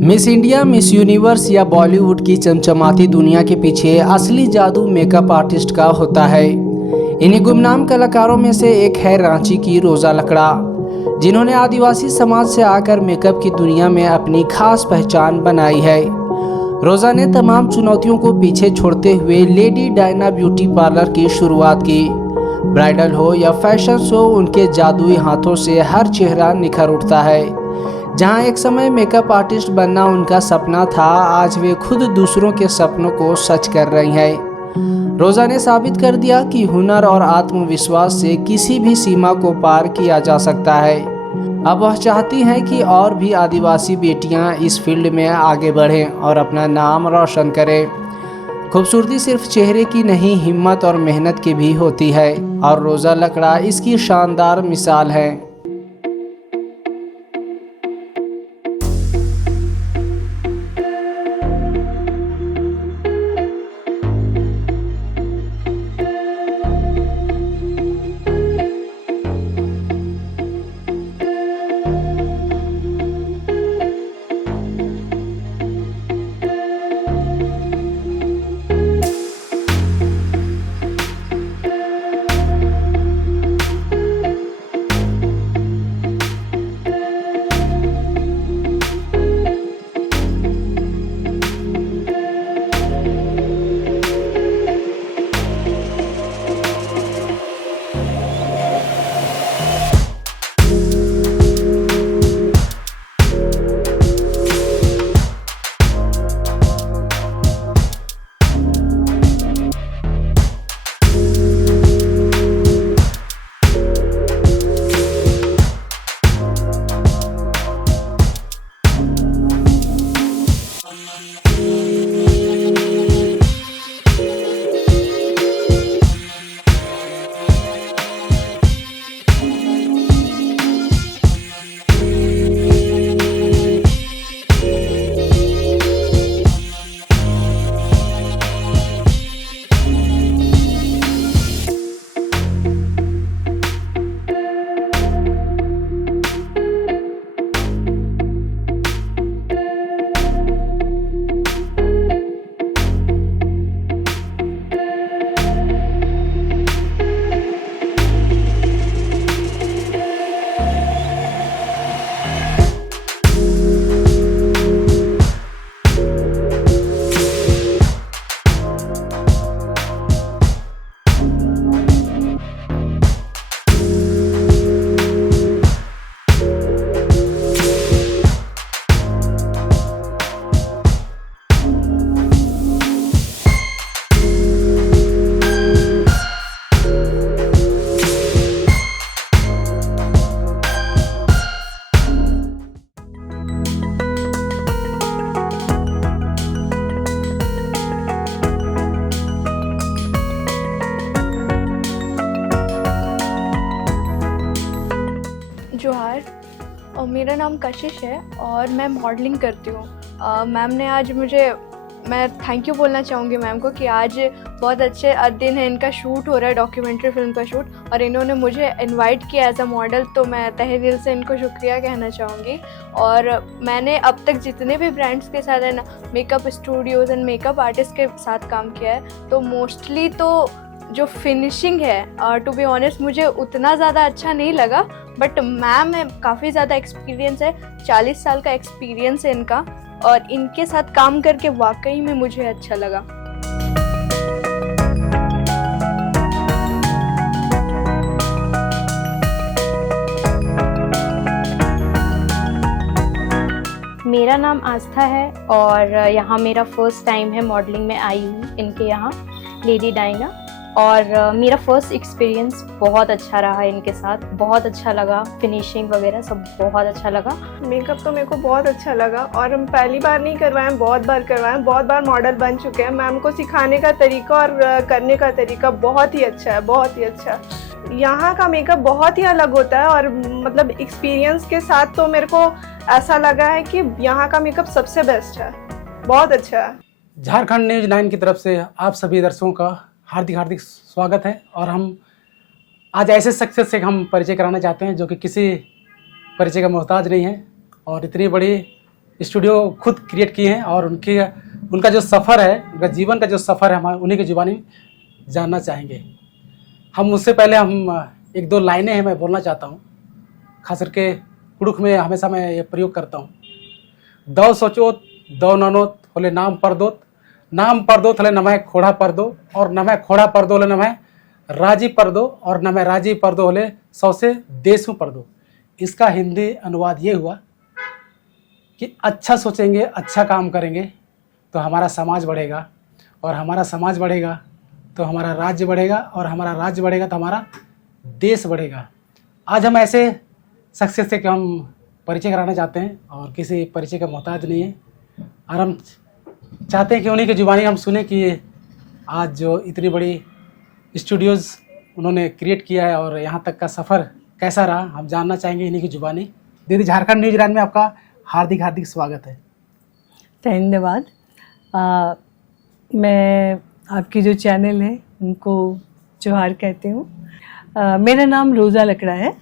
Miss India, miss universe या बॉलीवुड की चमचमाती दुनिया के पीछे असली जादू मेकअप आर्टिस्ट का होता है। इन्हीं गुमनाम कलाकारों में से एक है रांची की रोजा लकड़ा, जिन्होंने आदिवासी समाज से आकर मेकअप की दुनिया में अपनी खास पहचान बनाई है। रोजा ने तमाम चुनौतियों को पीछे छोड़ते हुए लेडी डायना ब्यूटी पार्लर की शुरुआत की। ब्राइडल हो या फैशन शो, उनके जादुई हाथों से हर चेहरा निखर उठता है। जहां एक समय मेकअप आर्टिस्ट बनना उनका सपना था, आज वे खुद दूसरों के सपनों को सच कर रही हैं। रोजा ने साबित कर दिया कि हुनर और आत्मविश्वास से किसी भी सीमा को पार किया जा सकता है। अब वह चाहती हैं कि और भी आदिवासी बेटियां इस फील्ड में आगे बढ़ें और अपना नाम रोशन करें। खूबसूरती सिर्फ चेहरे की नहीं, हिम्मत और मेहनत की भी होती है, और रोजा लकड़ा इसकी शानदार मिसाल है। जोहार, और मेरा नाम कशिश है और मैं मॉडलिंग करती हूँ। मैम ने आज मैं थैंक यू बोलना चाहूँगी मैम को कि आज बहुत अच्छे दिन है, इनका शूट हो रहा है, डॉक्यूमेंट्री फिल्म का शूट, और इन्होंने मुझे इनवाइट किया एज अ मॉडल, तो मैं तहे दिल से इनको शुक्रिया कहना चाहूँगी। और मैंने अब तक जितने भी ब्रांड्स के साथ है ना, makeup Studios and makeup artist के साथ काम किया है, तो मोस्टली तो जो फिनिशिंग है, टू बी ऑनेस्ट मुझे उतना ज़्यादा अच्छा नहीं लगा, बट मैम है काफ़ी ज़्यादा एक्सपीरियंस है, 40 साल का एक्सपीरियंस है इनका, और इनके साथ काम करके वाकई में मुझे अच्छा लगा। मेरा नाम आस्था है और यहाँ मेरा फर्स्ट टाइम है मॉडलिंग में आई हूँ इनके यहाँ लेडी डायना, और मेरा फर्स्ट एक्सपीरियंस बहुत अच्छा रहा इनके साथ, बहुत अच्छा लगा, फिनिशिंग वगैरह सब बहुत अच्छा लगा। मेकअप तो मेरे को बहुत अच्छा लगा, और हम पहली बार नहीं करवाएं, बहुत बार करवाएं, बहुत बार मॉडल बन चुके हैं। मैम को सिखाने का तरीका और करने का तरीका बहुत ही अच्छा है, बहुत ही अच्छा। यहाँ का मेकअप बहुत ही अलग होता है, और मतलब एक्सपीरियंस के साथ तो मेरे को ऐसा लगा है कि यहाँ का मेकअप सबसे बेस्ट है, बहुत अच्छा है। झारखंड न्यूज़ 9 की तरफ से आप सभी दर्शकों का हार्दिक हार्दिक स्वागत है। और हम आज ऐसे सक्सेस से हम परिचय कराना चाहते हैं जो कि किसी परिचय का मोहताज नहीं है, और इतनी बड़ी स्टूडियो खुद क्रिएट किए हैं और उनका जो सफ़र है, उनका जीवन का जो सफ़र है, हम उन्हीं की जुबानी जानना चाहेंगे। हम उससे पहले एक दो लाइनें हैं मैं बोलना चाहता हूँ, खास करके कुड़ुख में हमेशा मैं ये प्रयोग करता हूँ। दौ सोचोत दौ ननोत होले नाम परदोत होले नमय खोड़ा परदो, और नमय खोड़ा परदो होले नमय राजी परदो, और नमय राजी परदो होले सौसे देशों परदो। इसका हिंदी अनुवाद ये हुआ कि अच्छा सोचेंगे, अच्छा काम करेंगे तो हमारा समाज बढ़ेगा, और हमारा समाज बढ़ेगा तो हमारा राज्य बढ़ेगा, और हमारा राज्य बढ़ेगा तो हमारा देश बढ़ेगा। आज हम ऐसे शख्सियत से हम परिचय कराना चाहते हैं, और किसी परिचय का मोहताज नहीं है, और हम चाहते हैं कि उन्हीं की जुबानी हम सुने कि आज जो इतनी बड़ी स्टूडियोज़ उन्होंने क्रिएट किया है और यहाँ तक का सफ़र कैसा रहा, हम जानना चाहेंगे इन्हीं की जुबानी। दीदी, झारखंड न्यूज़ लैंड में आपका हार्दिक हार्दिक स्वागत है। धन्यवाद। मैं आपकी जो चैनल है उनको जोहार कहती हूँ। मेरा नाम रोज़ा लकड़ा है,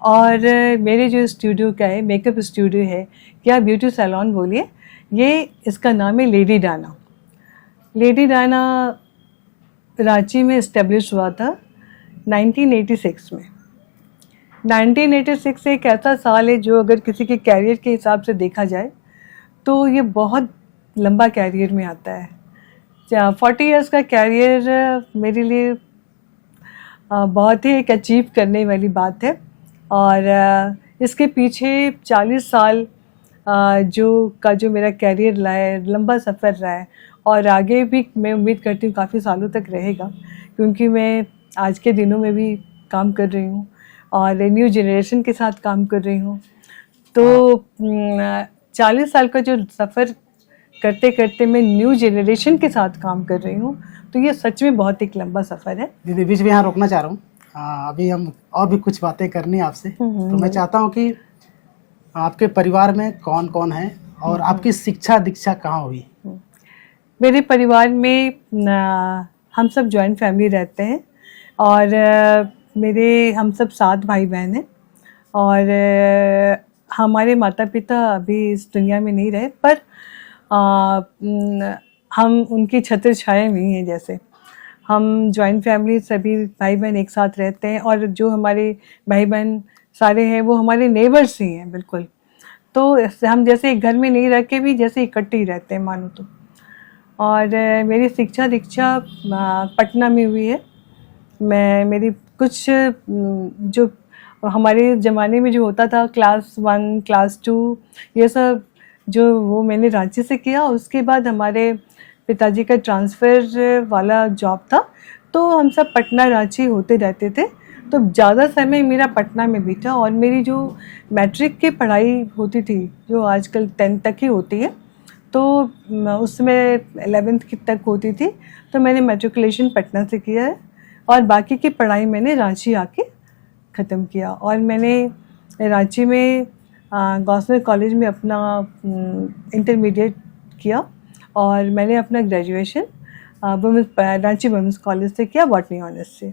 और मेरे जो स्टूडियो का है, मेकअप स्टूडियो है या ब्यूटी सैलून बोलिए, ये इसका नाम है lady Diana. Lady Diana Ranchi में इस्टेब्लिश हुआ था 1986 में। 1986 एक ऐसा साल है जो अगर किसी के कैरियर के हिसाब से देखा जाए तो ये बहुत लंबा कैरियर में आता है। 40 इयर्स का कैरियर मेरे लिए बहुत ही एक अचीव करने वाली बात है, और इसके पीछे 40 साल जो मेरा कैरियर रहा है, लंबा सफ़र रहा है, और आगे भी मैं उम्मीद करती हूँ काफ़ी सालों तक रहेगा, क्योंकि मैं आज के दिनों में भी काम कर रही हूँ और न्यू जनरेशन के साथ काम कर रही हूँ। तो 40 साल का जो सफ़र करते करते मैं न्यू जनरेशन के साथ काम कर रही हूँ, तो ये सच में बहुत एक लंबा सफ़र है। दीदी, बीच में यहाँ रोकना चाह रहा हूँ, अभी हम और भी कुछ बातें करनी है आपसे। तो मैं चाहता हूँ कि आपके परिवार में कौन कौन है और आपकी शिक्षा दीक्षा कहाँ हुई? मेरे परिवार में हम सब जॉइंट फैमिली रहते हैं, और हम सब 7 भाई बहन हैं, और हमारे माता पिता अभी इस दुनिया में नहीं रहे, पर हम उनकी छत्र छाया में ही हैं। जैसे हम जॉइंट फैमिली सभी भाई बहन एक साथ रहते हैं, और जो हमारे भाई बहन सारे हैं वो हमारे नेबर्स ही हैं बिल्कुल। तो हम जैसे एक घर में नहीं रह के भी जैसे इकट्ठे ही रहते हैं मानो तो। और मेरी शिक्षा दीक्षा पटना में हुई है। मेरी कुछ जो हमारे ज़माने में जो होता था क्लास 1 क्लास 2 ये सब जो वो मैंने रांची से किया। उसके बाद हमारे पिताजी का ट्रांसफ़र वाला जॉब था, तो हम सब पटना रांची होते रहते थे, तो ज़्यादा समय मेरा पटना में बीता। और मेरी जो मैट्रिक की पढ़ाई होती थी जो आजकल 10th तक ही होती है, तो उसमें 11th तक होती थी, तो मैंने मैट्रिकुलेशन पटना से किया है, और बाकी की पढ़ाई मैंने रांची आके ख़त्म किया। और मैंने रांची में गॉस्नर कॉलेज में अपना इंटरमीडिएट किया, और मैंने अपना ग्रेजुएशन रांची वुमेंस कॉलेज से किया, बॉटनी ऑनर्स से।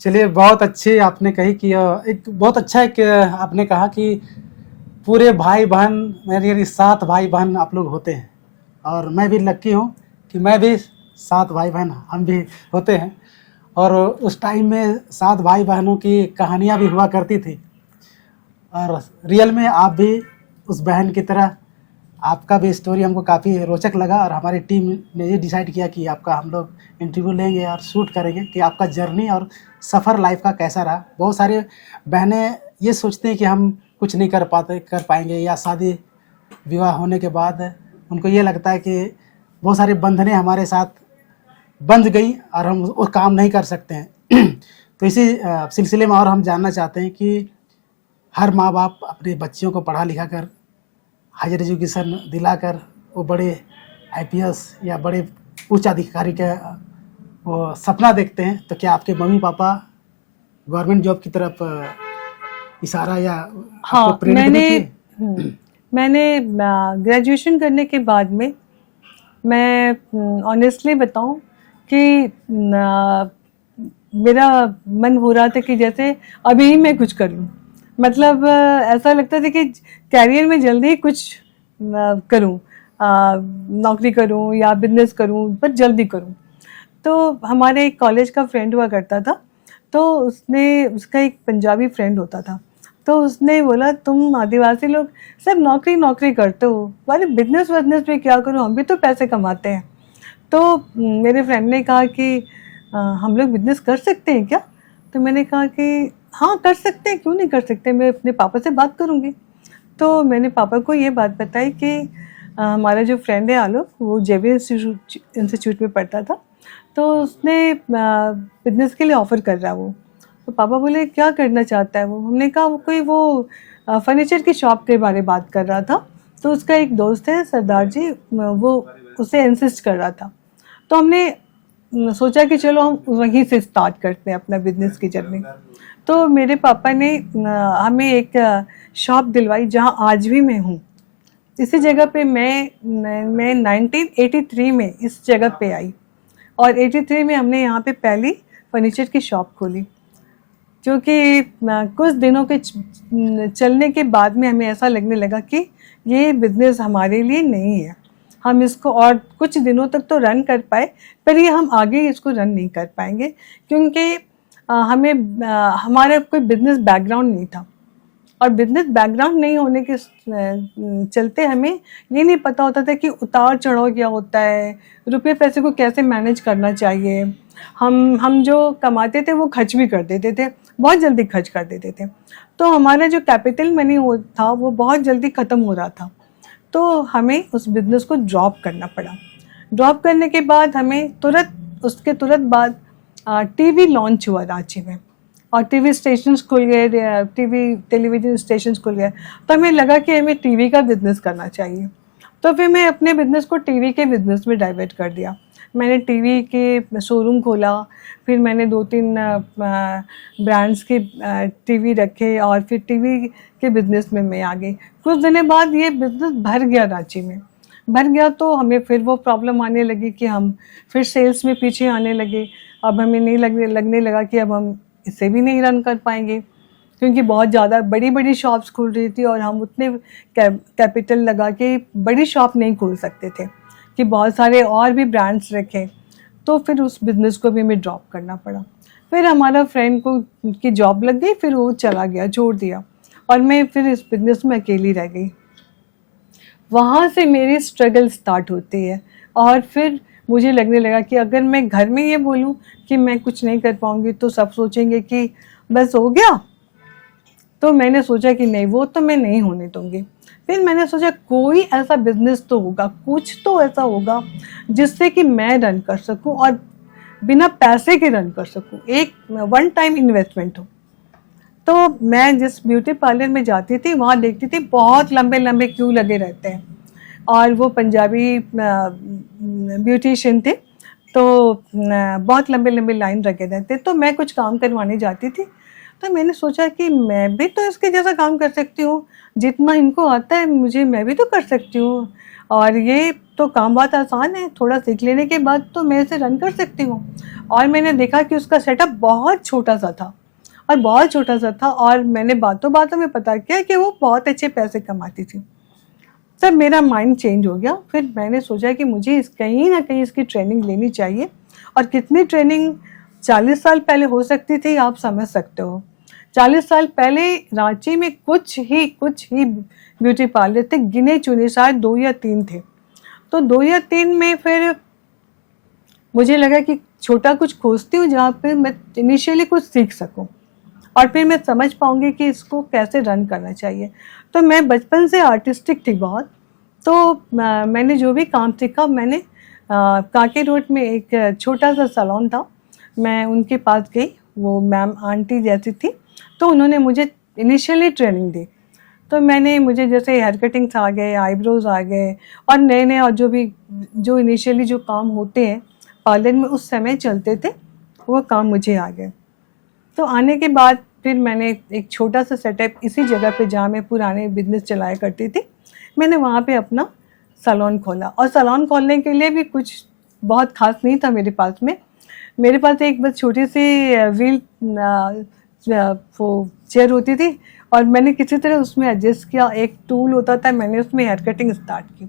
चलिए, बहुत अच्छी आपने कही कि एक बहुत अच्छा है कि आपने कहा कि पूरे भाई बहन, मेरी 7 भाई बहन आप लोग होते हैं, और मैं भी लक्की हूँ कि मैं भी 7 भाई बहन हम भी होते हैं। और उस टाइम में 7 भाई बहनों की कहानियाँ भी हुआ करती थी, और रियल में आप भी उस बहन की तरह, आपका भी स्टोरी हमको काफ़ी रोचक लगा, और हमारी टीम ने ये डिसाइड किया कि आपका हम लोग इंटरव्यू लेंगे और शूट करेंगे कि आपका जर्नी और सफ़र लाइफ का कैसा रहा। बहुत सारे बहनें ये सोचती हैं कि हम कुछ नहीं कर पाएंगे, या शादी विवाह होने के बाद उनको ये लगता है कि बहुत सारी बंधनें हमारे साथ बंध गई और हम वो काम नहीं कर सकते हैं। तो इसी सिलसिले में और हम जानना चाहते हैं कि हर माँ बाप अपने बच्चियों को पढ़ा लिखा कर, हायर एजुकेशन दिलाकर वो बड़े IPS या बड़े उच्च अधिकारी का वो सपना देखते हैं। तो क्या आपके मम्मी पापा गवर्नमेंट जॉब की तरफ इशारा या आपको प्रेरित किए? मैंने ग्रेजुएशन करने के बाद में, मैं ऑनेस्टली बताऊं कि मेरा मन हो रहा था कि जैसे अभी ही मैं कुछ कर लूं। मतलब ऐसा लगता था कि कैरियर में जल्दी ही कुछ करूं, नौकरी करूं या बिजनेस करूं, पर जल्दी करूं। तो हमारे एक कॉलेज का फ्रेंड हुआ करता था, तो उसका एक पंजाबी फ्रेंड होता था, तो उसने बोला तुम आदिवासी लोग सब नौकरी नौकरी करते हो, अरे बिजनेस वजनेस भी क्या करो, हम भी तो पैसे कमाते हैं। तो मेरे फ्रेंड ने कहा कि हम लोग बिजनेस कर सकते हैं क्या? तो मैंने कहा कि हाँ कर सकते हैं, क्यों नहीं कर सकते, मैं अपने पापा से बात करूँगी। तो मैंने पापा को ये बात बताई कि हमारा जो फ्रेंड है आलोक, वो जेबी इंस्टीट्यूट में पढ़ता था, तो उसने बिजनेस के लिए ऑफ़र कर रहा है वो। तो पापा बोले क्या करना चाहता है वो? हमने कहा वो फर्नीचर की शॉप के बारे में बात कर रहा था, तो उसका एक दोस्त है सरदार जी, वो उसे इंसिस्ट कर रहा था। तो हमने सोचा कि चलो हम वहीं से स्टार्ट करते हैं अपना बिजनेस की जर्नी। तो मेरे पापा ने हमें एक शॉप दिलवाई जहाँ आज भी मैं हूँ। इसी जगह पे मैं 1983 में इस जगह पे आई, और 83 में हमने यहाँ पे पहली फर्नीचर की शॉप खोली, जो कि कुछ दिनों के चलने के बाद में हमें ऐसा लगने लगा कि ये बिज़नेस हमारे लिए नहीं है, हम इसको और कुछ दिनों तक तो रन कर पाए, पर ये हम आगे इसको रन नहीं कर पाएंगे, क्योंकि हमारा कोई बिज़नेस बैकग्राउंड नहीं था, और बिज़नेस बैकग्राउंड नहीं होने के चलते हमें ये नहीं पता होता था कि उतार चढ़ाव क्या होता है, रुपये पैसे को कैसे मैनेज करना चाहिए। हम जो कमाते थे वो खर्च भी कर देते थे, बहुत जल्दी खर्च कर देते थे, तो हमारा जो कैपिटल मनी था वो बहुत जल्दी ख़त्म हो रहा था। तो हमें उस बिज़नेस को ड्रॉप करना पड़ा। ड्रॉप करने के बाद हमें उसके तुरंत बाद टीवी लॉन्च हुआ रांची में, और टीवी स्टेशंस खुल गए, टेलीविज़न स्टेशंस खुल गए, तो हमें लगा कि हमें टीवी का बिज़नेस करना चाहिए। तो फिर मैं अपने बिज़नेस को टीवी के बिज़नेस में डाइवर्ट कर दिया। मैंने टीवी के शोरूम खोला, फिर मैंने 2-3 ब्रांड्स के टीवी रखे, और फिर टीवी के बिज़नेस में मैं आ गई। कुछ दिनों बाद ये बिज़नेस भर गया रांची में, भर गया, तो हमें फिर वो प्रॉब्लम आने लगी कि हम फिर सेल्स में पीछे आने लगे। अब हमें नहीं लगने लगा कि अब हम इसे भी नहीं रन कर पाएंगे, क्योंकि बहुत ज़्यादा बड़ी बड़ी शॉप्स खुल रही थी, और हम उतने कैपिटल लगा के बड़ी शॉप नहीं खोल सकते थे कि बहुत सारे और भी ब्रांड्स रखें। तो फिर उस बिज़नेस को भी हमें ड्रॉप करना पड़ा। फिर हमारा फ्रेंड को की जॉब लग गई, फिर वो चला गया, छोड़ दिया, और मैं फिर इस बिज़नेस में अकेली रह गई। वहाँ से मेरी स्ट्रगल स्टार्ट होती है, और फिर मुझे लगने लगा कि अगर मैं घर में ये बोलूँ कि मैं कुछ नहीं कर पाऊँगी तो सब सोचेंगे कि बस हो गया। तो मैंने सोचा कि नहीं, वो तो मैं नहीं होने दूँगी। फिर मैंने सोचा कोई ऐसा बिज़नेस तो होगा, कुछ तो ऐसा होगा जिससे कि मैं रन कर सकूँ, और बिना पैसे के रन कर सकूँ, एक वन टाइम इन्वेस्टमेंट हो। तो मैं जिस ब्यूटी पार्लर में जाती थी वहाँ देखती थी बहुत लंबे लंबे क्यू लगे रहते हैं, और वो पंजाबी ब्यूटिशियन थे, तो बहुत लंबे लंबे लाइन लगे रहते। तो मैं कुछ काम करवाने जाती थी, तो मैंने सोचा कि मैं भी तो इसके जैसा काम कर सकती हूँ, जितना इनको आता है मुझे मैं भी तो कर सकती हूँ, और ये तो काम बहुत आसान है, थोड़ा सीख लेने के बाद तो मैं इसे रन कर सकती हूँ। और मैंने देखा कि उसका सेटअप बहुत छोटा सा था, और मैंने बातों बातों में पता किया कि वो बहुत अच्छे पैसे कमाती थी। तब मेरा माइंड चेंज हो गया। फिर मैंने सोचा कि मुझे कहीं ना कहीं इसकी ट्रेनिंग लेनी चाहिए, और कितनी ट्रेनिंग 40 साल पहले हो सकती थी आप समझ सकते हो। 40 साल पहले रांची में कुछ ही ब्यूटी पार्लर थे, गिने चुने, शायद 2 या 3 थे। तो 2 या 3 में फिर मुझे लगा कि छोटा कुछ खोजती हूँ जहाँ पे मैं इनिशियली कुछ सीख सकूँ, और फिर मैं समझ पाऊँगी कि इसको कैसे रन करना चाहिए। तो मैं बचपन से आर्टिस्टिक थी बहुत, तो मैंने जो भी काम सीखा, मैंने कांके रोड में एक छोटा सा सैलून था, मैं उनके पास गई, वो मैम आंटी जैसी थी, तो उन्होंने मुझे इनिशियली ट्रेनिंग दी। तो मुझे जैसे हेयर कटिंग्स आ गए, आईब्रोज आ गए, और नए और जो इनिशियली जो काम होते हैं पार्लर में उस समय चलते थे, वो काम मुझे आ गए। तो आने के बाद फिर मैंने एक छोटा सा सेटअप इसी जगह पे, जहाँ मैं पुराने बिजनेस चलाया करती थी, मैंने वहाँ पे अपना सैलून खोला। और सैलून खोलने के लिए भी कुछ बहुत खास नहीं था मेरे पास में। मेरे पास एक बस छोटी सी व्हील वो चेयर होती थी, और मैंने किसी तरह उसमें एडजस्ट किया। एक टूल होता था, मैंने उसमें हेयर कटिंग स्टार्ट की।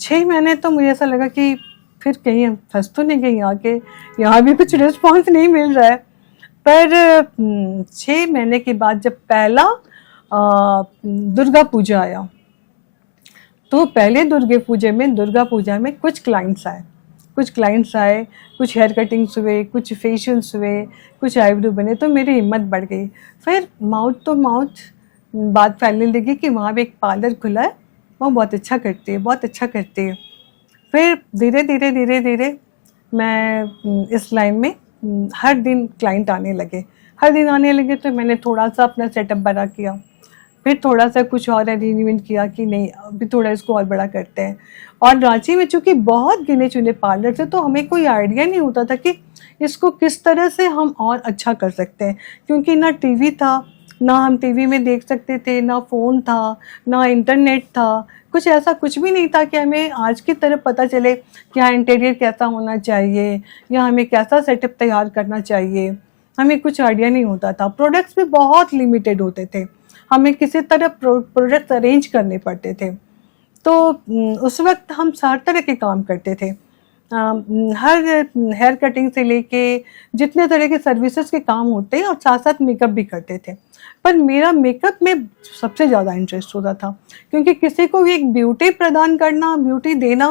6 महीने तो मुझे ऐसा लगा कि फिर कहीं फंस तो नहीं गई आके, यहाँ भी कुछ रिस्पॉन्स नहीं मिल रहा है। पर 6 महीने के बाद जब पहला दुर्गा पूजा आया, तो पहले दुर्गा पूजा में कुछ क्लाइंट्स आए, कुछ हेयर कटिंग्स हुए, कुछ फेशियल्स हुए, कुछ आईब्रो बने, तो मेरी हिम्मत बढ़ गई। फिर माउथ टू माउथ बात फैलने लगी कि वहाँ पे एक पार्लर खुला है, वो बहुत अच्छा करती है। फिर धीरे धीरे मैं इस लाइन में हर दिन क्लाइंट आने लगे, तो मैंने थोड़ा सा अपना सेटअप बड़ा किया। फिर थोड़ा सा कुछ और अरेंजमेंट किया कि नहीं, अभी थोड़ा इसको और बड़ा करते हैं। और रांची में चूँकि बहुत गिने चुने पार्लर थे, तो हमें कोई आइडिया नहीं होता था कि इसको किस तरह से हम और अच्छा कर सकते हैं, क्योंकि ना टीवी था, ना हम टीवी में देख सकते थे, ना फ़ोन था, ना इंटरनेट था, कुछ ऐसा कुछ भी नहीं था कि हमें आज की तरह पता चले कि हाँ इंटीरियर कैसा होना चाहिए या हमें कैसा सेटअप तैयार करना चाहिए। हमें कुछ आइडिया नहीं होता था। प्रोडक्ट्स भी बहुत लिमिटेड होते थे, हमें किसी तरह प्रोडक्ट्स अरेंज करने पड़ते थे। तो उस वक्त हम हर तरह के काम करते थे, हर हेयर कटिंग से लेके जितने तरह के सर्विसेज के काम होते हैं, और साथ साथ मेकअप भी करते थे। पर मेरा मेकअप में सबसे ज़्यादा इंटरेस्ट होता था, क्योंकि किसी को भी एक ब्यूटी प्रदान करना, ब्यूटी देना,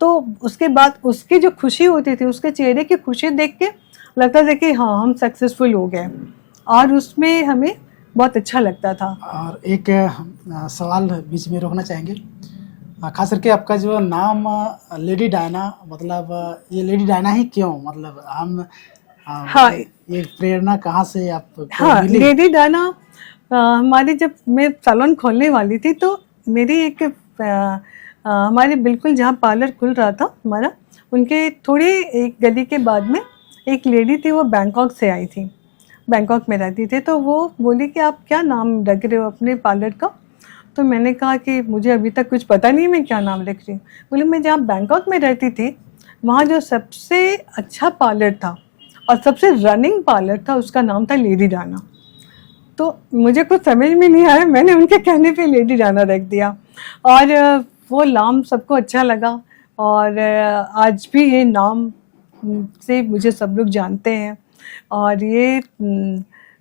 तो उसके बाद उसकी जो खुशी होती थी, उसके चेहरे की खुशी देख के लगता था कि हाँ हम सक्सेसफुल हो गए, और उसमें हमें बहुत अच्छा लगता था। और एक सवाल बीच में रोकना चाहेंगे, खास करके आपका जो नाम लेडी डायना, मतलब ये लेडी डायना ही क्यों, मतलब हम हाँ, ये प्रेरणा कहाँ से आपको हाँ, मिली? लेडी डायना हमारी, जब मैं सैलून खोलने वाली थी, तो मेरी एक हमारे बिल्कुल जहाँ पार्लर खुल रहा था हमारा, उनके थोड़े एक गली के बाद में एक लेडी थी, वो बैंकॉक से आई थी, बैंकॉक में रहती थी। तो वो बोली कि आप क्या नाम रख रहे हो अपने पार्लर का? तो मैंने कहा कि मुझे अभी तक कुछ पता नहीं मैं क्या नाम रख रही हूँ। बोले मैं जहाँ बैंकॉक में रहती थी, वहाँ जो सबसे अच्छा पार्लर था और सबसे रनिंग पार्लर था, उसका नाम था लेडी डायना। तो मुझे कुछ समझ में नहीं आया, मैंने उनके कहने पे लेडी डायना रख दिया, और वो नाम सबको अच्छा लगा, और आज भी ये नाम से मुझे सब लोग जानते हैं। और ये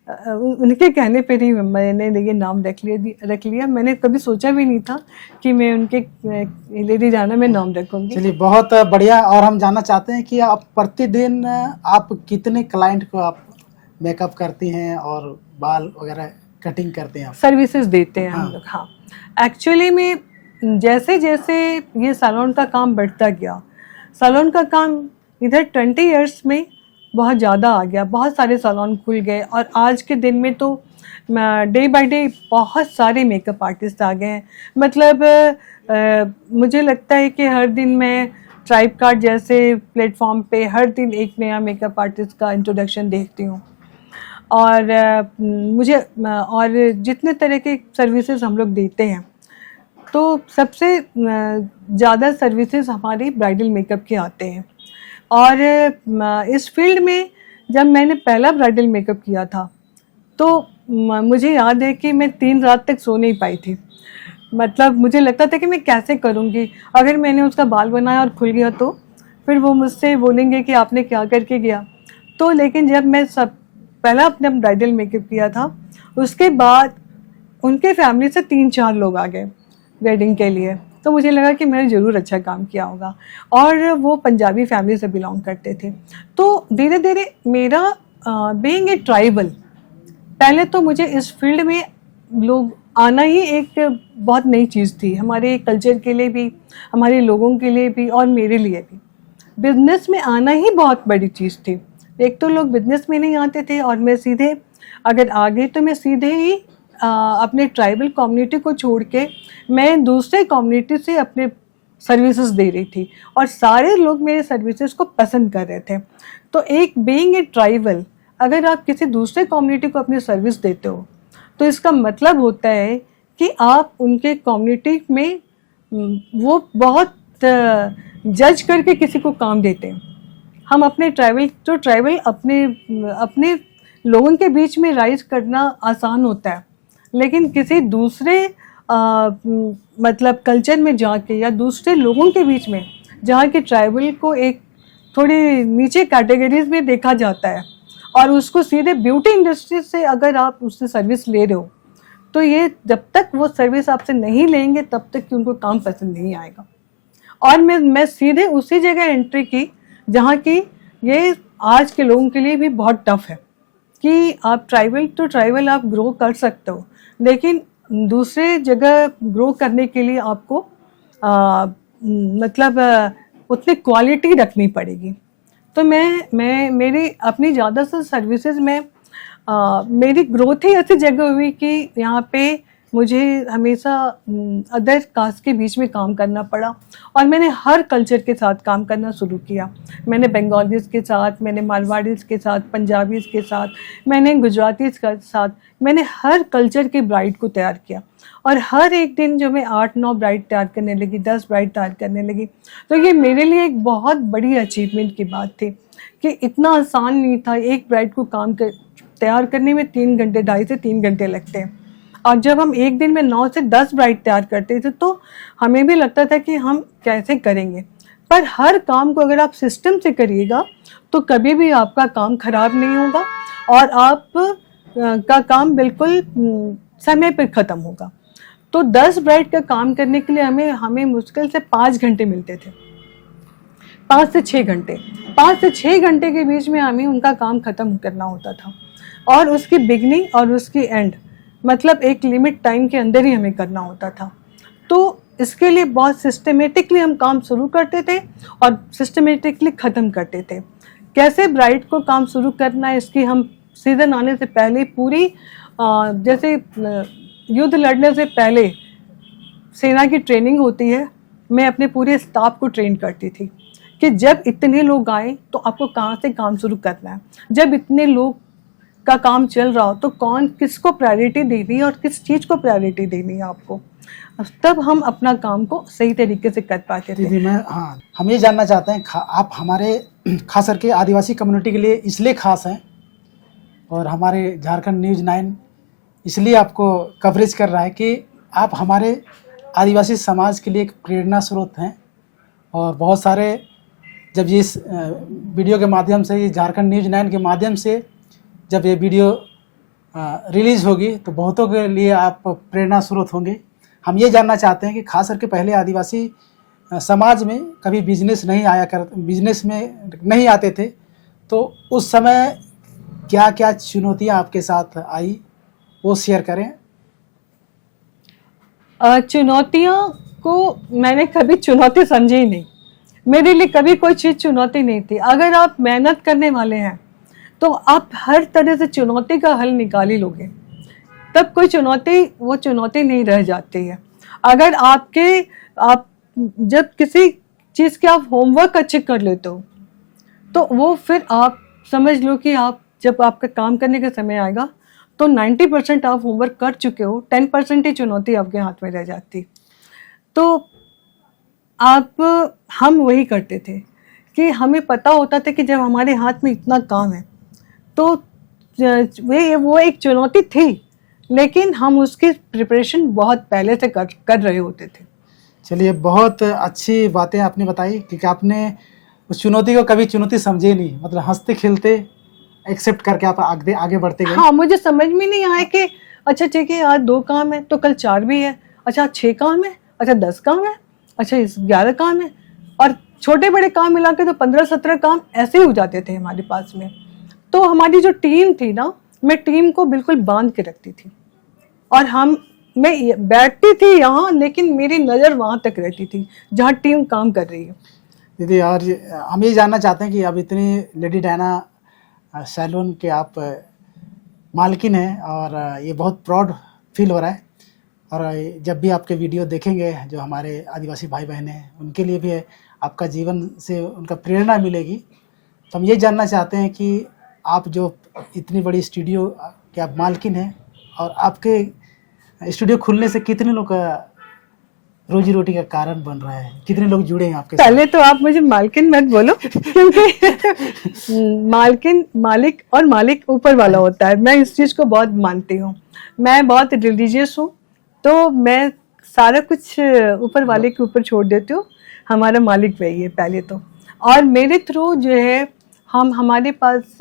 उनके कहने पर ही मैंने ये नाम रख लिया। मैंने कभी सोचा भी नहीं था कि मैं उनके लेडी डायना में नाम रखूँगी। चलिए, बहुत बढ़िया। और हम जानना चाहते हैं कि आप प्रतिदिन आप कितने क्लाइंट को आप मेकअप करती हैं और बाल वगैरह कटिंग करते हैं? सर्विसेज देते हैं हाँ। हम लोग। हाँ, एक्चुअली में जैसे जैसे ये सैलून का काम बढ़ता गया, सैलून का काम इधर 20 इयर्स में बहुत ज़्यादा आ गया, बहुत सारे सैलून खुल गए, और आज के दिन में तो डे बाय डे बहुत सारे मेकअप आर्टिस्ट आ गए हैं। मतलब मुझे लगता है कि हर दिन मैं ट्राइब कार्ड जैसे प्लेटफॉर्म पे हर दिन एक नया मेकअप आर्टिस्ट का इंट्रोडक्शन देखती हूँ। और मुझे और जितने तरह के सर्विसेज हम लोग देते हैं, तो सबसे ज़्यादा सर्विसेज हमारे ब्राइडल मेकअप के आते हैं। और इस फील्ड में जब मैंने पहला ब्राइडल मेकअप किया था, तो मुझे याद है कि मैं 3 रात तक सो नहीं पाई थी। मतलब मुझे लगता था कि मैं कैसे करूँगी, अगर मैंने उसका बाल बनाया और खुल गया तो फिर वो मुझसे बोलेंगे कि आपने क्या करके गया। तो लेकिन जब मैं पहला अपना ब्राइडल मेकअप किया था, उसके बाद उनके फैमिली से 3-4 लोग आ गए वेडिंग के लिए, तो मुझे लगा कि मैंने ज़रूर अच्छा काम किया होगा। और वो पंजाबी फैमिली से बिलोंग करते थे। तो धीरे धीरे मेरा बीइंग ए ट्राइबल, पहले तो मुझे इस फील्ड में लोग आना ही एक बहुत नई चीज़ थी, हमारे कल्चर के लिए भी, हमारे लोगों के लिए भी, और मेरे लिए भी। बिज़नेस में आना ही बहुत बड़ी चीज़ थी। एक तो लोग बिज़नेस में नहीं आते थे, और मैं सीधे अगर आ गई तो मैं सीधे ही अपने ट्राइबल कम्युनिटी को छोड़ के मैं दूसरे कम्युनिटी से अपने सर्विसेज दे रही थी, और सारे लोग मेरे सर्विसेज को पसंद कर रहे थे। तो एक बीइंग ए ट्राइबल, अगर आप किसी दूसरे कम्युनिटी को अपनी सर्विस देते हो, तो इसका मतलब होता है कि आप उनके कम्युनिटी में वो बहुत जज करके किसी को काम देते हैं। हम अपने ट्राइबल अपने लोगों के बीच में राइज करना आसान होता है, लेकिन किसी दूसरे मतलब कल्चर में जाके या दूसरे लोगों के बीच में जहाँ के ट्राइबल को एक थोड़ी नीचे कैटेगरीज में देखा जाता है और उसको सीधे ब्यूटी इंडस्ट्री से अगर आप उससे सर्विस ले रहे हो, तो ये जब तक वो सर्विस आपसे नहीं लेंगे तब तक कि उनको काम पसंद नहीं आएगा। और मैं सीधे उसी जगह एंट्री की जहाँ की ये आज के लोगों के लिए भी बहुत टफ है कि आप ट्राइबल टू ट्राइबल आप ग्रो कर सकते हो, लेकिन दूसरे जगह ग्रो करने के लिए आपको मतलब उतनी क्वालिटी रखनी पड़ेगी। तो मैं मेरी अपनी ज़्यादातर सर्विसेज में मेरी ग्रोथ ही ऐसी जगह हुई कि यहाँ पे मुझे हमेशा अदर कास्ट के बीच में काम करना पड़ा और मैंने हर कल्चर के साथ काम करना शुरू किया। मैंने बंगालीज़ के साथ, मैंने मारवाड़ीज़ के साथ, पंजाबीज़ के साथ, मैंने गुजरातीज़ के साथ, मैंने हर कल्चर के ब्राइड को तैयार किया। और हर एक दिन जो मैं 8-9 ब्राइड तैयार करने लगी, 10 ब्राइड तैयार करने लगी, तो ये मेरे लिए एक बहुत बड़ी अचीवमेंट की बात थी कि इतना आसान नहीं था। एक ब्राइड को तैयार करने में 3 घंटे, 2.5 से 3 घंटे लगते हैं। और जब हम एक दिन में 9 से 10 ब्राइड तैयार करते थे तो हमें भी लगता था कि हम कैसे करेंगे। पर हर काम को अगर आप सिस्टम से करिएगा तो कभी भी आपका काम खराब नहीं होगा और आप का काम बिल्कुल समय पर ख़त्म होगा। तो 10 ब्राइड का काम करने के लिए हमें मुश्किल से 5 घंटे मिलते थे, 5 से 6 घंटे। 5 से 6 घंटे के बीच में हमें उनका काम ख़त्म करना होता था और उसकी बिगनिंग और उसकी एंड मतलब एक लिमिट टाइम के अंदर ही हमें करना होता था। तो इसके लिए बहुत सिस्टमेटिकली हम काम शुरू करते थे और सिस्टमेटिकली ख़त्म करते थे। कैसे ब्राइड को काम शुरू करना है इसकी हम सीज़न आने से पहले पूरी जैसे युद्ध लड़ने से पहले सेना की ट्रेनिंग होती है, मैं अपने पूरे स्टाफ को ट्रेन करती थी कि जब इतने लोग आए तो आपको कहाँ से काम शुरू करना है, जब इतने लोग का काम चल रहा हो तो कौन किसको प्रायोरिटी देनी है और किस चीज़ को प्रायोरिटी देनी है आपको, तब हम अपना काम को सही तरीके से कर पाते थे। दीदी हम ये जानना चाहते हैं आप हमारे खास करके आदिवासी कम्युनिटी के लिए इसलिए खास हैं और हमारे झारखंड न्यूज़ 9 इसलिए आपको कवरेज कर रहा है कि आप हमारे आदिवासी समाज के लिए एक प्रेरणा स्रोत हैं। और बहुत सारे जब ये इस वीडियो के माध्यम से, ये झारखंड न्यूज़ 9 के माध्यम से जब ये वीडियो रिलीज़ होगी तो बहुतों के लिए आप प्रेरणा स्रोत होंगे। हम ये जानना चाहते हैं कि खास करके पहले आदिवासी समाज में कभी बिजनेस में नहीं आते थे, तो उस समय क्या क्या चुनौतियाँ आपके साथ आई वो शेयर करें। चुनौतियों को मैंने कभी चुनौती समझी ही नहीं, मेरे लिए कभी कोई चीज़ चुनौती नहीं थी। अगर आप मेहनत करने वाले हैं तो आप हर तरह से चुनौती का हल निकाल ही लोगे, तब कोई वो चुनौती नहीं रह जाती है। अगर आप जब किसी चीज़ के आप होमवर्क अच्छे कर लेते हो तो वो फिर आप समझ लो कि आप जब आपका काम करने का समय आएगा तो 90% आप होमवर्क कर चुके हो, 10% ही चुनौती आपके हाथ में रह जाती। तो हम वही करते थे कि हमें पता होता था कि जब हमारे हाथ में इतना काम है तो वो एक चुनौती थी, लेकिन हम उसकी प्रिपरेशन बहुत पहले से कर रहे होते थे। चलिए, बहुत अच्छी बातें आपने बताई क्योंकि आपने उस चुनौती को कभी चुनौती समझे नहीं, मतलब हंसते खेलते एक्सेप्ट करके आप आगे बढ़ते गए। हाँ, मुझे समझ में नहीं आया कि अच्छा ठीक है आज 2 काम है तो कल 4 भी है, अच्छा 6 काम है, अच्छा 10 काम है, अच्छा 11 काम है, और छोटे बड़े काम मिला के तो 15-17 काम ऐसे ही हो जाते थे हमारे पास में। तो हमारी जो टीम थी ना, मैं टीम को बिल्कुल बांध के रखती थी और मैं बैठती थी यहाँ लेकिन मेरी नज़र वहाँ तक रहती थी जहाँ टीम काम कर रही है। दीदी, और हम ये जानना चाहते हैं कि अब इतनी लेडी डायना सैलून के आप मालकिन हैं और ये बहुत प्राउड फील हो रहा है। और जब भी आपके वीडियो देखेंगे जो हमारे आदिवासी भाई बहन हैं उनके लिए भी आपका जीवन से उनका प्रेरणा मिलेगी। तो हम ये जानना चाहते हैं कि आप जो इतनी बड़ी स्टूडियो के आप मालकिन हैं और आपके स्टूडियो खुलने से कितने लोग का रोजी रोटी का कारण बन रहा है? कितने लोग जुड़े हैं आपके साथ? पहले तो आप मुझे मालकिन मत बोलो, क्योंकि मालकिन, मालिक और मालिक ऊपर वाला होता है। मैं इस चीज़ को बहुत मानती हूँ। मैं बहुत रिलीजियस हूँ, तो मैं सारा कुछ ऊपर वाले के ऊपर छोड़ देती हूँ। हमारा मालिक वही है पहले तो। और मेरे थ्रू जो है हमारे पास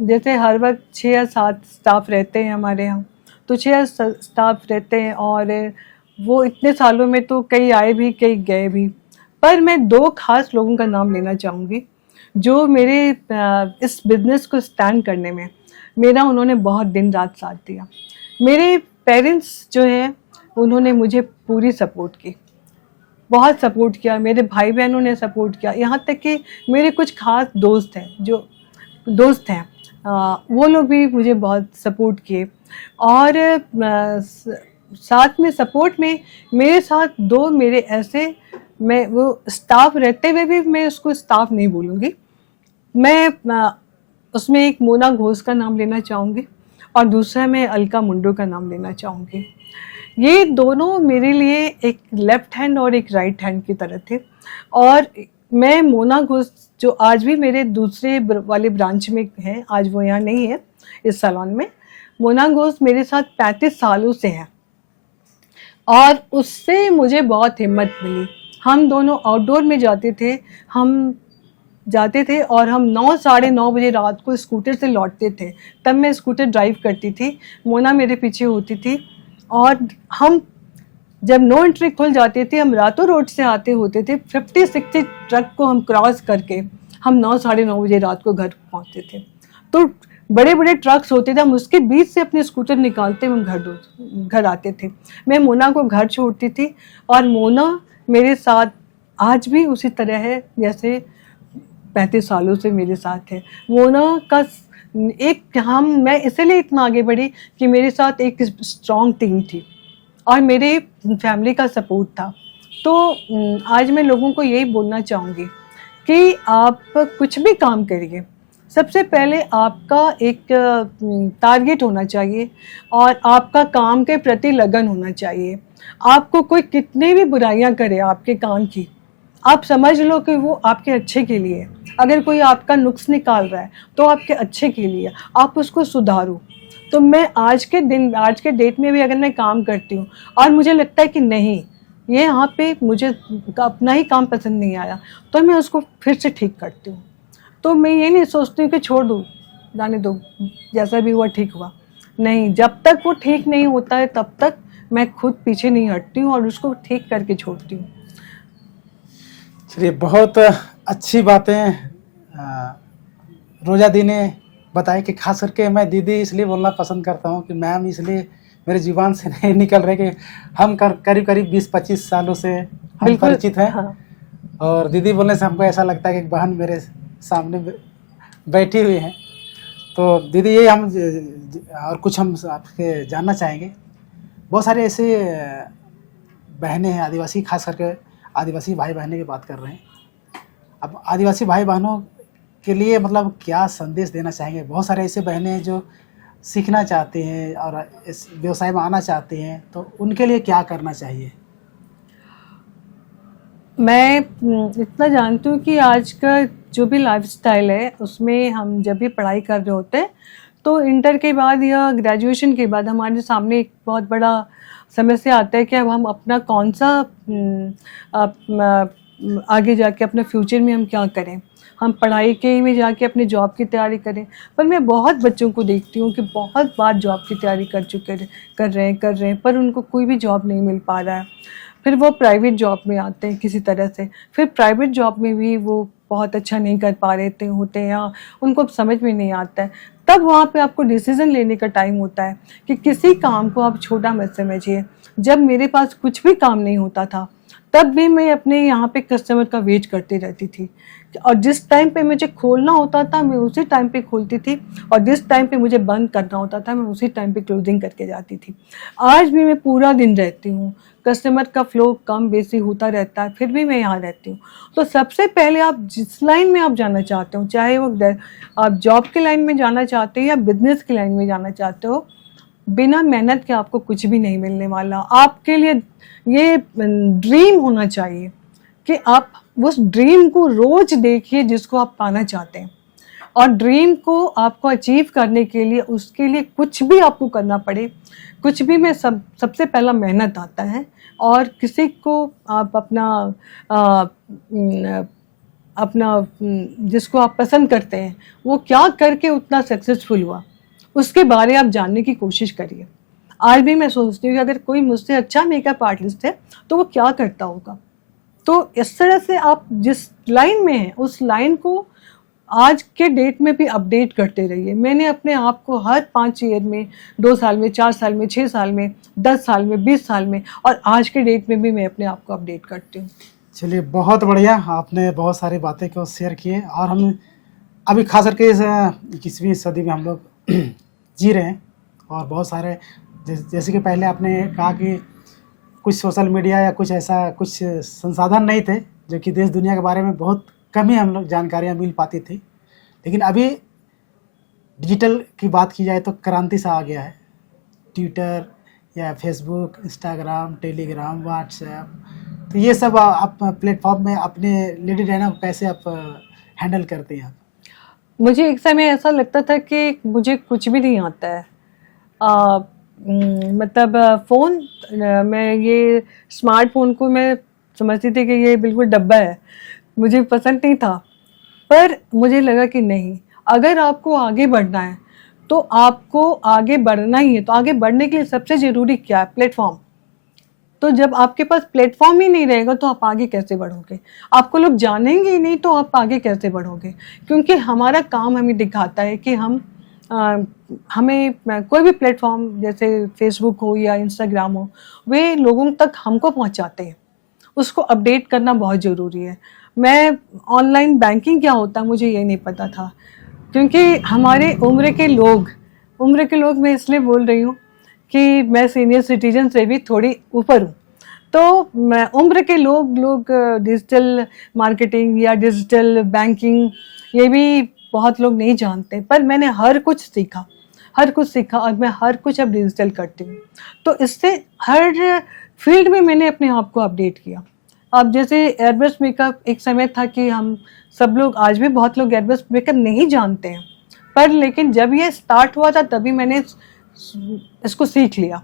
जैसे हर वक्त 6 या 7 स्टाफ रहते हैं हमारे यहाँ, तो 6 या 7 स्टाफ रहते हैं, और वो इतने सालों में तो कई आए भी कई गए भी। पर मैं 2 खास लोगों का नाम लेना चाहूँगी जो मेरे इस बिज़नेस को स्टैंड करने में मेरा उन्होंने बहुत दिन रात साथ दिया। मेरे पेरेंट्स जो हैं उन्होंने मुझे पूरी सपोर्ट की, बहुत सपोर्ट किया। मेरे भाई बहनों ने सपोर्ट किया, यहाँ तक कि मेरे कुछ खास दोस्त हैं वो लोग भी मुझे बहुत सपोर्ट किए। और साथ में सपोर्ट में मेरे साथ 2 मेरे ऐसे, मैं वो स्टाफ रहते हुए भी मैं उसको स्टाफ नहीं बोलूँगी, मैं उसमें एक मोना घोष का नाम लेना चाहूँगी और दूसरा मैं अलका मुंडो का नाम लेना चाहूँगी। ये दोनों मेरे लिए एक लेफ्ट हैंड और एक राइट हैंड की तरह थे। और मैं मोना घोष जो आज भी मेरे दूसरे वाले ब्रांच में है, आज वो यहाँ नहीं है इस सैलून में। मोना घोष मेरे साथ 35 सालों से है और उससे मुझे बहुत हिम्मत मिली। हम दोनों आउटडोर में जाते थे और हम 9 साढ़े 9 बजे रात को स्कूटर से लौटते थे। तब मैं स्कूटर ड्राइव करती थी, मोना मेरे पीछे होती थी, और हम जब नो एंट्री खुल जाती थी, हम रातों रोड से आते होते थे। 50-60 ट्रक को हम क्रॉस करके हम 9 साढ़े 9 बजे रात को घर पहुंचते थे। तो बड़े बड़े ट्रक्स होते थे, हम उसके बीच से अपने स्कूटर निकालते हम घर आते थे। मैं मोना को घर छोड़ती थी और मोना मेरे साथ आज भी उसी तरह है जैसे 35 सालों से मेरे साथ है। मोना का मैं इसलिए इतना आगे बढ़ी कि मेरे साथ एक स्ट्रॉन्ग टीम थी और मेरे फैमिली का सपोर्ट था। तो आज मैं लोगों को यही बोलना चाहूँगी कि आप कुछ भी काम करिए, सबसे पहले आपका एक टारगेट होना चाहिए और आपका काम के प्रति लगन होना चाहिए। आपको कोई कितनी भी बुराइयां करे आपके काम की, आप समझ लो कि वो आपके अच्छे के लिए। अगर कोई आपका नुक्स निकाल रहा है तो आपके अच्छे के लिए, आप उसको सुधारो। तो मैं आज के डेट में भी अगर मैं काम करती हूँ और मुझे लगता है कि नहीं, ये यहाँ पे मुझे अपना ही काम पसंद नहीं आया, तो मैं उसको फिर से ठीक करती हूँ। तो मैं ये नहीं सोचती हूँ कि छोड़ दूँ, जाने दो, जैसा भी हुआ ठीक हुआ। नहीं, जब तक वो ठीक नहीं होता है तब तक मैं खुद पीछे नहीं हटती हूँ और उसको ठीक करके छोड़ती हूँ। चलिए, बहुत अच्छी बातें रोजा दी ने बताई कि खास करके मैं दीदी इसलिए बोलना पसंद करता हूँ कि मैम इसलिए मेरे जुबान से नहीं निकल रहे कि हम करीब 20-25 सालों से हम परिचित हैं। हाँ। और दीदी बोलने से हमको ऐसा लगता है कि एक बहन मेरे सामने बैठी हुई हैं। तो दीदी ये हम और कुछ हम आपके जानना चाहेंगे। बहुत सारे ऐसे बहनें हैं आदिवासी, खास करके आदिवासी भाई बहनें की बात कर रहे हैं। अब आदिवासी भाई बहनों के लिए मतलब क्या संदेश देना चाहेंगे? बहुत सारे ऐसे बहनें हैं जो सीखना चाहते हैं और इस व्यवसाय में आना चाहते हैं, तो उनके लिए क्या करना चाहिए? मैं इतना जानती हूँ कि आज का जो भी लाइफस्टाइल है उसमें हम जब भी पढ़ाई कर रहे होते हैं तो इंटर के बाद या ग्रेजुएशन के बाद हमारे सामने एक बहुत बड़ा समस्या आता है कि अब हम अपना कौन सा आगे जाके अपने फ्यूचर में हम क्या करें। हम पढ़ाई के में जाके अपने जॉब की तैयारी करें। पर मैं बहुत बच्चों को देखती हूँ कि बहुत बार जॉब की तैयारी कर रहे हैं पर उनको कोई भी जॉब नहीं मिल पा रहा है। फिर वो प्राइवेट जॉब में आते हैं किसी तरह से, फिर प्राइवेट जॉब में भी वो बहुत अच्छा नहीं कर पा रहे होते हैं या उनको समझ में नहीं आता है। तब वहाँ पे आपको डिसीज़न लेने का टाइम होता है कि किसी काम को आप छोटा मत समझिए। जब मेरे पास कुछ भी काम नहीं होता था तब भी मैं अपने यहाँ पे कस्टमर का वेट करती रहती थी, और जिस टाइम पे मुझे खोलना होता था मैं उसी टाइम पे खोलती थी, और जिस टाइम पे मुझे बंद करना होता था मैं उसी टाइम पे क्लोजिंग करके जाती थी। आज भी मैं पूरा दिन रहती हूँ, कस्टमर का फ्लो कम बेसी होता रहता है, फिर भी मैं यहाँ रहती हूँ। तो सबसे पहले आप जिस लाइन में आप जाना चाहते हो, चाहे वो आप जॉब के लाइन में जाना चाहते हो या बिजनेस की लाइन में जाना चाहते हो, बिना मेहनत के आपको कुछ भी नहीं मिलने वाला। आपके लिए ये ड्रीम होना चाहिए कि आप उस ड्रीम को रोज देखिए जिसको आप पाना चाहते हैं, और ड्रीम को आपको अचीव करने के लिए उसके लिए कुछ भी आपको करना पड़े, कुछ भी में सबसे पहला मेहनत आता है। और किसी को आप अपना जिसको आप पसंद करते हैं वो क्या करके उतना सक्सेसफुल हुआ, उसके बारे आप जानने की कोशिश करिए। आज भी मैं सोचती हूँ कि अगर कोई मुझसे अच्छा मेकअप आर्टिस्ट है तो वो क्या करता होगा। तो इस तरह से आप जिस लाइन में हैं उस लाइन को आज के डेट में भी अपडेट करते रहिए। मैंने अपने आप को हर 5 ईयर में, 2 साल में, 4 साल में, 6 साल में, 10 साल में, 20 साल में और आज के डेट में भी मैं अपने आप को अपडेट करती हूँ। चलिए बहुत बढ़िया, आपने बहुत सारी बातें को शेयर किए। और हम अभी खास करके इस 21वीं सदी में हम लोग जी रहे हैं, और बहुत सारे जैसे कि पहले आपने कहा कि कुछ सोशल मीडिया या कुछ ऐसा कुछ संसाधन नहीं थे जो कि देश दुनिया के बारे में बहुत कम ही हम लोग जानकारियाँ मिल पाती थी। लेकिन अभी डिजिटल की बात की जाए तो क्रांति सा आ गया है। ट्विटर या फेसबुक, इंस्टाग्राम, टेलीग्राम, व्हाट्सएप, तो ये सब आप प्लेटफॉर्म में अपने लेडी डायना को कैसे आप हैंडल करते हैं? मुझे एक समय ऐसा लगता था कि मुझे कुछ भी नहीं आता है। मतलब फ़ोन, मैं ये स्मार्टफोन को मैं समझती थी कि ये बिल्कुल डब्बा है, मुझे पसंद नहीं था। पर मुझे लगा कि नहीं, अगर आपको आगे बढ़ना है तो आपको आगे बढ़ना ही है। तो आगे बढ़ने के लिए सबसे ज़रूरी क्या है? प्लेटफॉर्म। तो जब आपके पास प्लेटफॉर्म ही नहीं रहेगा तो आप आगे कैसे बढ़ोगे? आपको लोग जानेंगे ही नहीं तो आप आगे कैसे बढ़ोगे? क्योंकि हमारा काम हमें दिखाता है कि हमें कोई भी प्लेटफॉर्म जैसे फेसबुक हो या इंस्टाग्राम हो, वे लोगों तक हमको पहुंचाते हैं। उसको अपडेट करना बहुत ज़रूरी है। मैं ऑनलाइन बैंकिंग क्या होता है मुझे ये नहीं पता था, क्योंकि हमारे उम्र के लोग मैं इसलिए बोल रही हूँ कि मैं सीनियर सिटीजन से भी थोड़ी ऊपर हूँ। तो मैं उम्र के लोग डिजिटल मार्केटिंग या डिजिटल बैंकिंग ये भी बहुत लोग नहीं जानते, पर मैंने हर कुछ सीखा और मैं हर कुछ अब डिजिटल करती हूँ। तो इससे हर फील्ड में मैंने अपने आप को अपडेट किया। अब जैसे एयरब्रश मेकअप एक समय था कि हम सब लोग, आज भी बहुत लोग एयरब्रश मेकअप नहीं जानते हैं, पर लेकिन जब ये स्टार्ट हुआ था तभी मैंने इसको सीख लिया।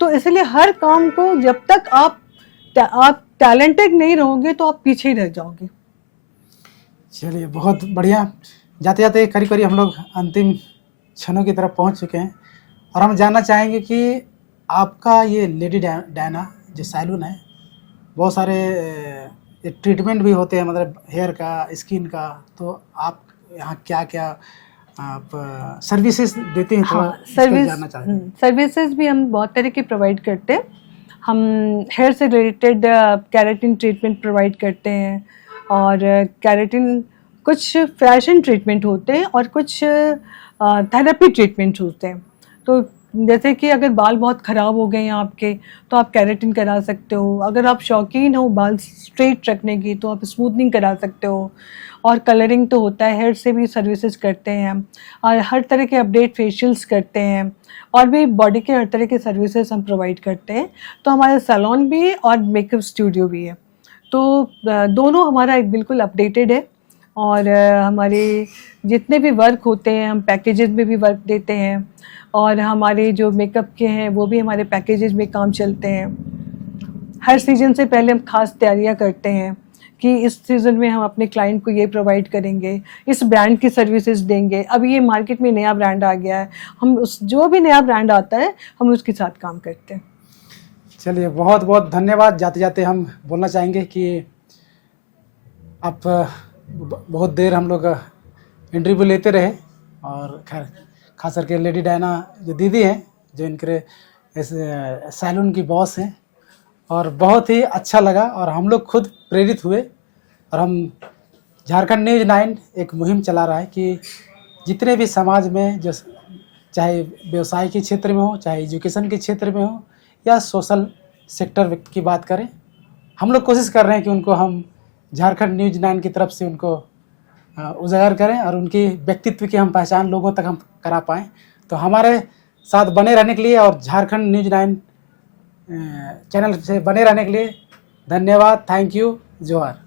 तो इसलिए हर काम को जब तक आप टैलेंटेड नहीं रहोगे तो आप पीछे ही रह जाओगे। चलिए बहुत बढ़िया। जाते जाते करीब हम लोग अंतिम क्षणों की तरफ पहुंच चुके हैं, और हम जानना चाहेंगे कि आपका ये लेडी डायना जो सैलून है, बहुत सारे ट्रीटमेंट भी होते हैं, मतलब हेयर का, स्किन का, तो आप यहाँ क्या क्या आप सर्विसेज देते हैं? हाँ, सर्विसेज भी हम बहुत तरह की प्रोवाइड करते हैं। हम हेयर से रिलेटेड केराटिन ट्रीटमेंट प्रोवाइड करते हैं, और केराटिन कुछ फैशन ट्रीटमेंट होते हैं और कुछ थेरेपी ट्रीटमेंट होते हैं। तो जैसे कि अगर बाल बहुत ख़राब हो गए हैं आपके तो आप केराटिन करा सकते हो। अगर आप शौकीन हो बाल स्ट्रेट रखने की तो आप स्मूथनिंग करा सकते हो। और कलरिंग तो होता है, हेयर से भी सर्विसेज करते हैं हम, और हर तरह के अपडेट फेशियल्स करते हैं, और भी बॉडी के हर तरह के सर्विसेज हम प्रोवाइड करते हैं। तो हमारा सैलून भी है और मेकअप स्टूडियो भी है, तो दोनों हमारा बिल्कुल अपडेटेड है। और हमारे जितने भी वर्क होते हैं हम पैकेजेज में भी वर्क देते हैं, और हमारे जो मेकअप के हैं वो भी हमारे पैकेजेज में काम चलते हैं। हर सीज़न से पहले हम खास तैयारियां करते हैं कि इस सीज़न में हम अपने क्लाइंट को ये प्रोवाइड करेंगे, इस ब्रांड की सर्विसेज देंगे। अभी ये मार्केट में नया ब्रांड आ गया है, हम जो भी नया ब्रांड आता है हम उसके साथ काम करते हैं। चलिए बहुत बहुत धन्यवाद। जाते जाते हम बोलना चाहेंगे कि आप बहुत देर हम लोग इंटरव्यू लेते रहे, और खैर खास करके लेडी डायना जो दीदी हैं, जो इनके इस सैलून की बॉस हैं, और बहुत ही अच्छा लगा, और हम लोग खुद प्रेरित हुए। और हम झारखंड न्यूज़ 9 एक मुहिम चला रहा है कि जितने भी समाज में जो चाहे व्यवसाय के क्षेत्र में हो, चाहे एजुकेशन के क्षेत्र में हो, या सोशल सेक्टर की बात करें, हम लोग कोशिश कर रहे हैं कि उनको हम झारखंड न्यूज़ 9 की तरफ से उनको उजागर करें, और उनकी व्यक्तित्व की हम पहचान लोगों तक हम करा पाएँ। तो हमारे साथ बने रहने के लिए और झारखंड न्यूज़ 9 चैनल से बने रहने के लिए धन्यवाद। Thank you. जोहार।